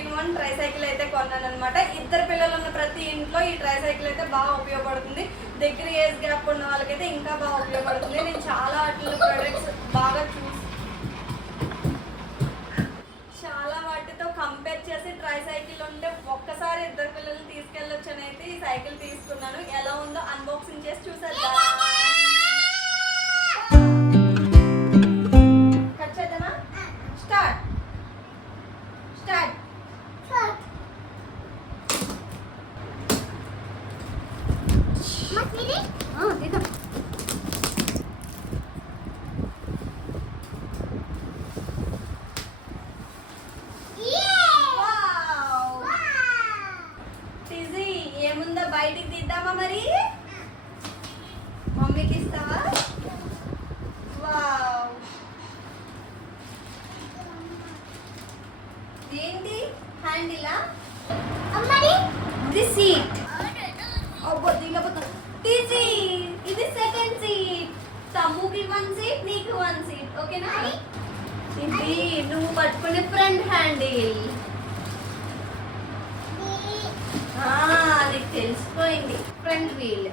2-in-1 try cycle అయితే కొన్నాను అనమాట. ఇద్దరు పిల్లలు ఉన్న ప్రతి ఇంట్లో ఈ ట్రై సైకిల్ అయితే బాగా ఉపయోగపడుతుంది. దగ్గర ఏజ్ గ్యాప్ ఉన్న వాళ్ళకైతే ఇంకా బాగా ఉపయోగపడుతుంది. నేను చాలా వాటిలో ప్రొడక్ట్స్ బాగా చాలా వాటితో కంపేర్ చేసి ట్రై సైకిల్ ఉంటే ఒక్కసారి ఇద్దరు పిల్లల్ని తీసుకెళ్ళొచ్చు అని అయితే ఈ సైకిల్ తీసుకున్నాను. ఎలా ఉందో అన్బాక్సింగ్ చేసి చూసేద్దాం. కట్ చేద్దామా? స్టార్ట్. ఏముందో బయటికి తీద్దామా మరి? మమ్మీకి ఇస్తావా? వావ్, ఏంటి హ్యాండిలా? ఇది సీట్. టీజీ ఇది సెకండ్ సీట్. తమ్ముకి 1 సీట్, నీకు 1 సీట్. ఓకేనా? ఇది నువ్వు పట్టుకునే ఫ్రంట్ హ్యాండిల్. నీకు తెలిసిపోయింది. ఫ్రంట్ వీల్,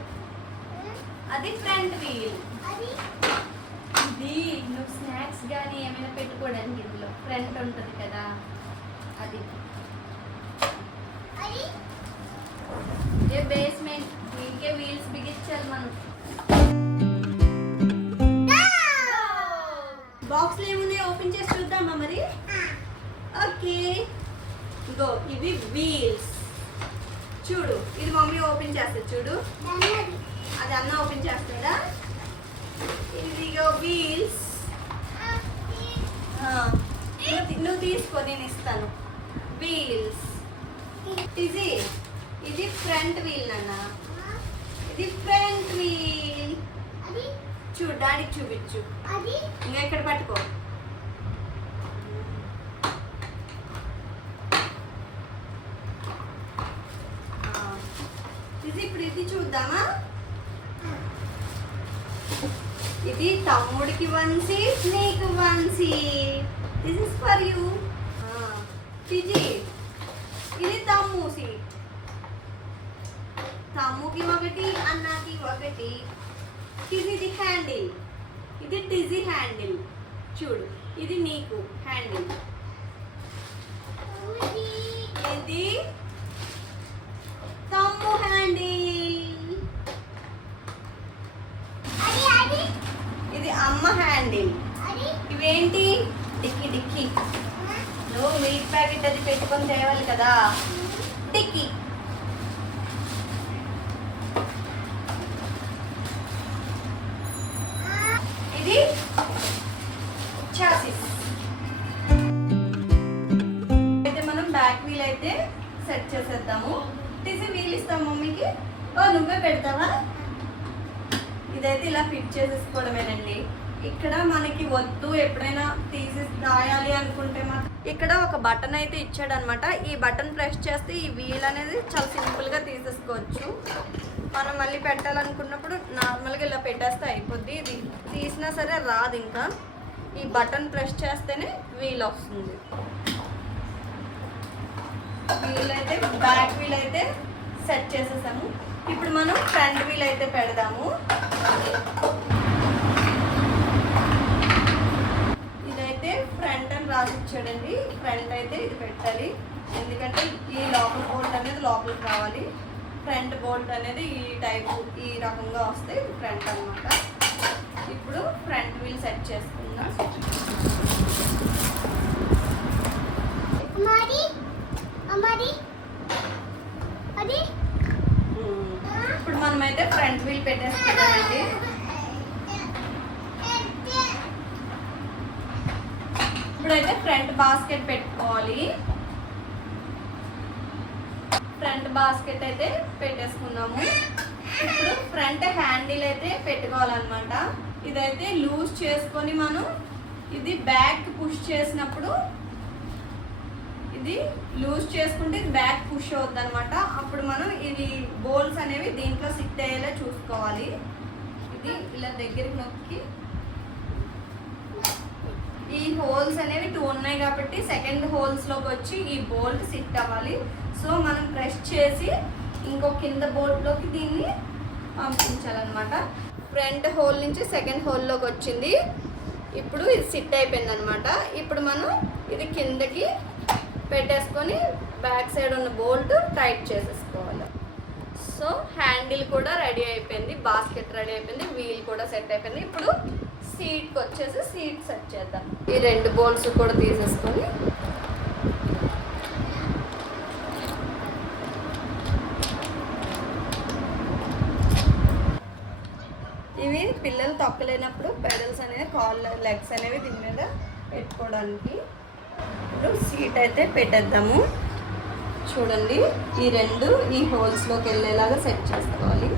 అది ఫ్రంట్ వీల్. ఇది నువ్వు స్నాక్స్ కానీ ఏమైనా పెట్టుకోవడానికి ఇందులో ఫ్రంట్ ఉంటుంది కదా, అది. బేస్మెంట్, దీనికే వీల్స్ బిగించాలి మనం. బాక్స్లో ఏమున్నాయో ఓపెన్ చేసి చూద్దామా మరి? ఓకే, ఇగో ఇవి వీల్స్. చూడు, ఇది మమ్మీ ఓపెన్ చేస్తుంది. చూడు, అది అన్న ఓపెన్ చేస్తుందా? ఇదిగో వీల్స్. నువ్వు తీసుకో, నేను ఇస్తాను. వీల్స్. ఇది ఫ్రంట్ వీల్ నాన్న. ఇది ఫ్రంట్ వీల్. చూడు, డాడీకి చూపించు. ఇంకా ఇక్కడ పట్టుకో. ఇప్పుడు ఇది చూద్దామా? ఇది తమ్ముడికి 1 సీట్, నీకు 1 seat. This is for you. ఇది తమ్ము సీట్. తమ్ముకి 1, అన్నకి 1. ఇది హ్యాండిల్. ఇది టిజీ హ్యాండిల్. చూడు, ఇది నీకు హ్యాండిల్. ఇది తమ్ము హ్యాండిల్. ఇది అమ్మ హ్యాండిల్. ఇవేంటి? డిక్కీ. నువ్వు మిల్క్ ప్యాకెట్ అది పెట్టుకొని తేవాలి కదా, డిక్కీ. ఇది చాసిస్. అయితే మనం బ్యాక్ వీల్ అయితే సెట్ చేసేద్దాము. తీసి వీల్ ఇస్తాం మమ్మీకి. నువ్వే పెడతావా? ఇదైతే ఇలా ఫిట్ చేసేసుకోవడమేనండి. ఇక్కడ మనకి వద్దు, ఎప్పుడైనా తీసి దాయాలి అనుకుంటే మాత్రం ఇక్కడ ఒక బటన్ అయితే ఇచ్చాడు అనమాట. ఈ బటన్ ప్రెస్ చేస్తే ఈ వీల్ అనేది చాలా సింపుల్గా తీసేసుకోవచ్చు. మనం మళ్ళీ పెట్టాలనుకున్నప్పుడు నార్మల్గా ఇలా పెట్టేస్తే అయిపోద్ది. ఇది తీసినా సరే రాదు. ఇంకా ఈ బటన్ ప్రెస్ చేస్తేనే వీల్ వస్తుంది. వీల్ అయితే బ్యాక్ వీల్ అయితే సెట్ చేసేసాము. ఇప్పుడు మనం ఫ్రంట్ వీల్ అయితే పెడదాము. ఇదైతే ఫ్రంట్ అని రాసి ఇచ్చాడండి. ఫ్రంట్ అయితే ఇది పెట్టాలి, ఎందుకంటే ఈ లోపల బోల్ట్ అనేది లోపలికి రావాలి. ఫ్రంట్ బోల్ట్ అనేది ఈ రకంగా వస్తే ఇది ఫ్రంట్ అనమాట. ఇప్పుడు ఫ్రంట్ వీల్ సెట్ చేసుకుందాం. ఇప్పుడు మనమైతే ఫ్రంట్ వీల్ పెట్టేసుకుంటామండి. ఇప్పుడైతే ఫ్రంట్ బాస్కెట్ పెట్టుకోవాలి. ఫ్రంట్ బాస్కెట్ అయితే పెట్టేసుకున్నాము. ఇప్పుడు ఫ్రంట్ హ్యాండిల్ అయితే పెట్టుకోవాలన్నమాట. ఇదైతే లూజ్ చేసుకొని మనం ఇది బ్యాక్ పుష్ చేసినప్పుడు ఇది లూజ్ చేసుకుంటే ఇది బ్యాక్ పుష్ అవుద్ది అనమాట. అప్పుడు మనం ఇది బోల్స్ అనేవి దీంట్లో సిట్ అయ్యేలా చూసుకోవాలి. ఇది ఇలా దగ్గరికి నొక్కి ఈ హోల్స్ అనేవి 2 ఉన్నాయి కాబట్టి సెకండ్ హోల్స్లోకి వచ్చి ఈ బోల్ట్ సిట్ అవ్వాలి. సో మనం ప్రెస్ చేసి ఇంకో కింద బోల్ట్లోకి దీన్ని పంపించాలన్నమాట. ఫ్రంట్ హోల్ నుంచి సెకండ్ హోల్లోకి వచ్చింది. ఇప్పుడు ఇది సిట్ అయిపోయింది అనమాట. ఇప్పుడు మనం ఇది కిందకి పెట్టేసుకొని బ్యాక్ సైడ్ ఉన్న బోల్ట్ టైట్ చేసేసుకోవాలి. సో హ్యాండిల్ కూడా రెడీ అయిపోయింది, బాస్కెట్ రెడీ అయిపోయింది, వీల్ కూడా సెట్ అయిపోయింది. ఇప్పుడు సీట్కి వచ్చేసి సీట్ సెట్ చేద్దాం. ఈ 2 బోల్ట్స్ కూడా తీసేసుకొని ఇవి పిల్లలు తొక్కలేనప్పుడు పెడల్స్ అనేవి లెగ్స్ అనేవి దీని మీద పెట్టుకోవడానికి. ఇప్పుడు సీట్ అయితే పెట్టేద్దాము. చూడండి, ఈ 2 ఈ హోల్స్లోకి వెళ్ళేలాగా సెట్ చేసుకోవాలి.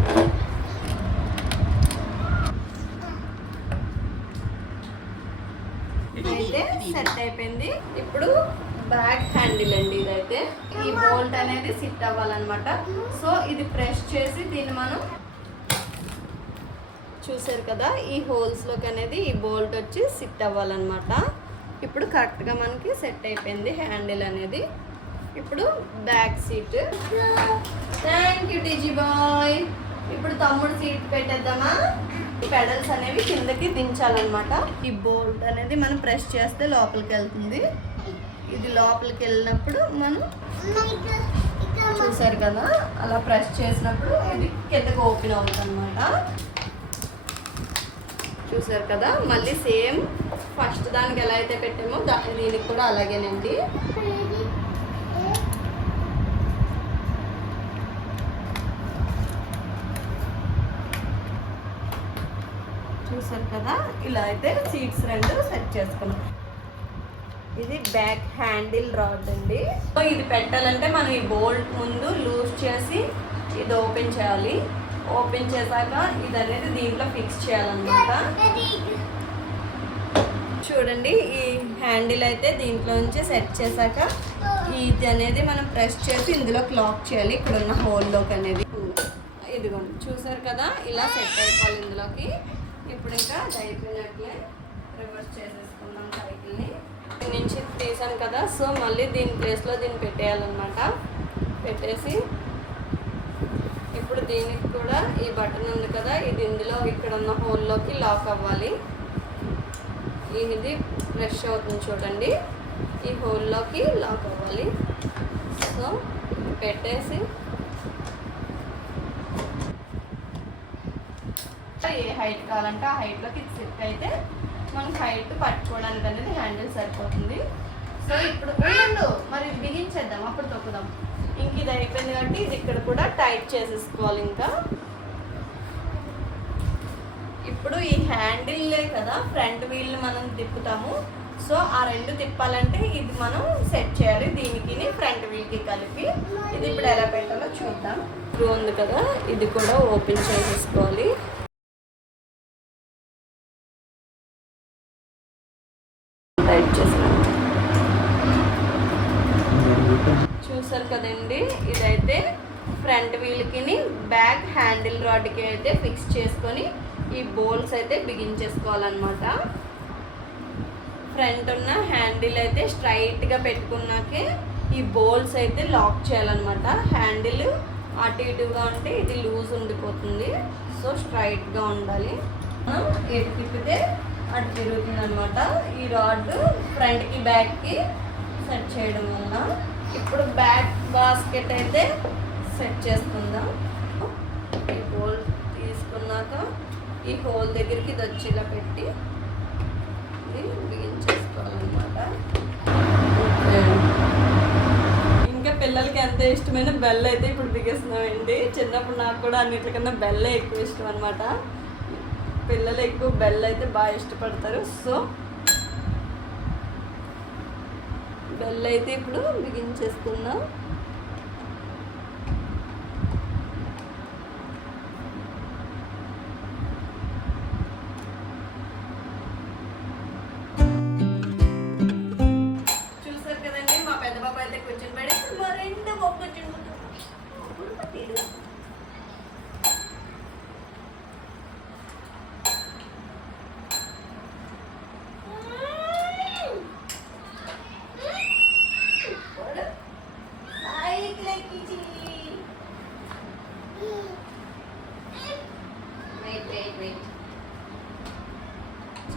అయితే సెట్ అయిపోయింది. ఇప్పుడు బ్యాక్ హ్యాండిల్ అండి. ఇదైతే ఈ బోల్ట్ అనేది సిట్ అవ్వాలన్నమాట. సో ఇది ప్రెస్ చేసి దీన్ని మనం చూసారు కదా, ఈ హోల్స్లోకి అనేది ఈ బోల్ట్ వచ్చి సిట్ అవ్వాలన్నమాట. ఇప్పుడు కరెక్ట్గా మనకి సెట్ అయిపోయింది హ్యాండిల్ అనేది. ఇప్పుడు back seat. Thank you TG boy. ఇప్పుడు తమ్ముడు సీట్ పెట్టేద్దామా. పెడల్స్ అనేవి కిందకి దించాలన్నమాట. ఈ బోల్ట్ అనేది మనం ప్రెస్ చేస్తే లోపలికి వెళ్తుంది. ఇది లోపలికి వెళ్ళినప్పుడు మనం చూసారు కదా, అలా ప్రెస్ చేసినప్పుడు ఇది కిందకి ఓపెన్ అవుతుంది అనమాట. చూసారు కదా, మళ్ళీ సేమ్ ఫస్ట్ దానికి ఎలా అయితే పెట్టామో దీనికి కూడా అలాగేనండి. చూసారు కదా, ఇలా అయితే సీట్స్ 2 సెట్ చేసుకున్నాం. ఇది బ్యాక్ హ్యాండిల్ రాడ్ అండి. సో ఇది పెట్టాలంటే మనం ఈ బోల్ట్ ముందు లూజ్ చేసి ఇది ఓపెన్ చేయాలి. ఓపెన్ చేశాక ఇది అనేది దీంట్లో ఫిక్స్ చేయాలన్నమాట. చూడండి, ఈ హ్యాండిల్ అయితే దీంట్లో నుంచి సెట్ చేశాక ఇది అనేది మనం ప్రెస్ చేసి ఇందులో లాక్ చేయాలి, ఇక్కడ ఉన్న హోల్లోకి అనేది. ఇదిగోండి, చూసారు కదా, ఇలా సెట్ అయిపోవాలి ఇందులోకి. ఇప్పుడు ఇంకా అది అయిపోయినట్లే రివర్స్ చేసేసుకుందాం సైకిల్ని. దీని నుంచి తీసాను కదా, సో మళ్ళీ దీని ప్లేస్లో దీన్ని పెట్టేయాలన్నమాట. పెట్టేసి ఇప్పుడు దీనికి కూడా ఈ బటన్ ఉంది కదా, ఇది ఇందులో ఇక్కడ ఉన్న హోల్లోకి లాక్ అవ్వాలి. ఇది ప్రెస్ అవుతుంది చూడండి, ఈ హోల్లోకి లాక్ అవ్వాలి. సో పెట్టేసి ఏ హైట్ కావాలంటే ఆ హైట్లోకి ఇది సెట్ అయితే మనకి హైట్ పట్టుకోవడానికి అనేది హ్యాండిల్ సరిపోతుంది. సో ఇప్పుడు మరి బిగించేద్దాం, అప్పుడు తొక్కుదాం. ఇంక ఇది అయిపోయింది కాబట్టి ఇది ఇక్కడ కూడా టైట్ చేసేసుకోవాలి. ఇంకా ఇప్పుడు ఈ హ్యాండిల్లే కదా ఫ్రంట్ వీల్ మనం తిప్పుతాము. సో ఆ 2 తిప్పాలంటే ఇది మనం సెట్ చేయాలి, దీనికి ఫ్రంట్ వీల్కి కలిపి. ఇది ఇప్పుడు ఎలా పెట్టాలో చూద్దాం. స్క్రూ ఉంది కదా, ఇది కూడా ఓపెన్ చేసేసుకోవాలి. టైట్ చేసాను. చూసారు కదండి, ఇదైతే ఫ్రంట్ వీల్కి బ్యాక్ హ్యాండిల్ రాడ్కి అయితే ఫిక్స్ చేసుకొని ఈ బోల్స్ అయితే బిగించేసుకోవాలన్నమాట. ఫ్రంట్ ఉన్న హ్యాండిల్ అయితే స్ట్రైట్గా పెట్టుకున్నాకే ఈ బోల్స్ అయితే లాక్ చేయాలన్నమాట. హ్యాండిల్ అటు ఇటుగా ఉంటే ఇది లూజ్ ఉండిపోతుంది. సో స్ట్రైట్గా ఉండాలి. ఎటు తిప్పితే అటు తిరుగుతుంది అనమాట. ఈ రాడ్ ఫ్రంట్కి బ్యాక్కి సెట్ చేయడం వల్ల ఇప్పుడు బ్యాక్ బాస్కెట్ అయితే సెట్ చేసుకుందాం. ఈ హోల్ తీసుకున్నాక ఈ హోల్ దగ్గరికి ఇది వచ్చేలా పెట్టి ఇది బిగించేసుకోవాలన్నమాట. ఇంకా పిల్లలకి ఎంత ఇష్టమైన బెల్ అయితే ఇప్పుడు బిగిస్తున్నామండి. చిన్నప్పుడు నాకు కూడా అన్నిటికన్నా బెల్లే ఎక్కువ ఇష్టం అనమాట. పిల్లలు ఎక్కువ బెల్ అయితే బాగా ఇష్టపడతారు. సో బెల్ అయితే ఇప్పుడు బిగించేసుకుందాం. చూసారు కదండి, మా పెద్ద బాబు అయితే కూర్చొని పడి మా 2 బాబు కూర్చొని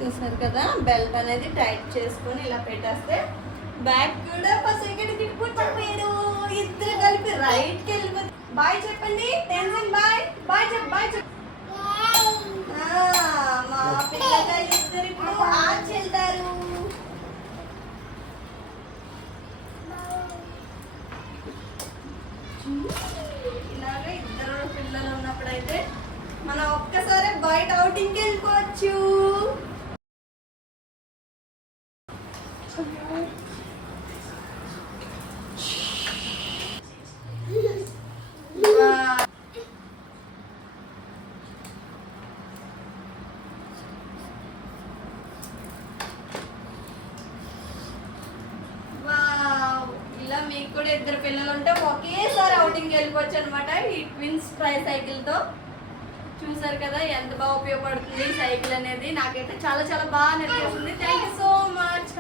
చూసారు కదా, బెల్ట్ అనేది టైట్ చేసుకొని ఇలా పెట్టేస్తే బ్యాగ్ కూడా ఫస్ట్ సెకండ్ కూర్చోపోయాడు. ఇద్దరు కలిపి రైట్కి వెళ్ళిపోతుంది. బాయ్ చెప్పండి, టెన్షన్ బాయ్. బాయ్ చెప్పు, బాయ్ చెప్పు. మా పిల్లకాయలు ఇద్దరు ఇప్పుడు ఆర్చ్ వెళ్తారు. ఇలాగ ఇద్దరు పిల్లలు ఉన్నప్పుడైతే మనం ఒక్కసారి బయట అవుటింగ్కి వెళ్ళిపోవచ్చు. ఇలా మీకు కూడా ఇద్దరు పిల్లలు ఉంటే ఒకేసారి అవుటింగ్ వెళ్ళిపోవచ్చు అనమాట ఈ ట్విన్స్ ట్రై సైకిల్ తో. చూసారు కదా ఎంత బాగా ఉపయోగపడుతుంది ఈ సైకిల్ అనేది. నాకైతే చాలా చాలా బాగా నచ్చేసింది. Thank you so much.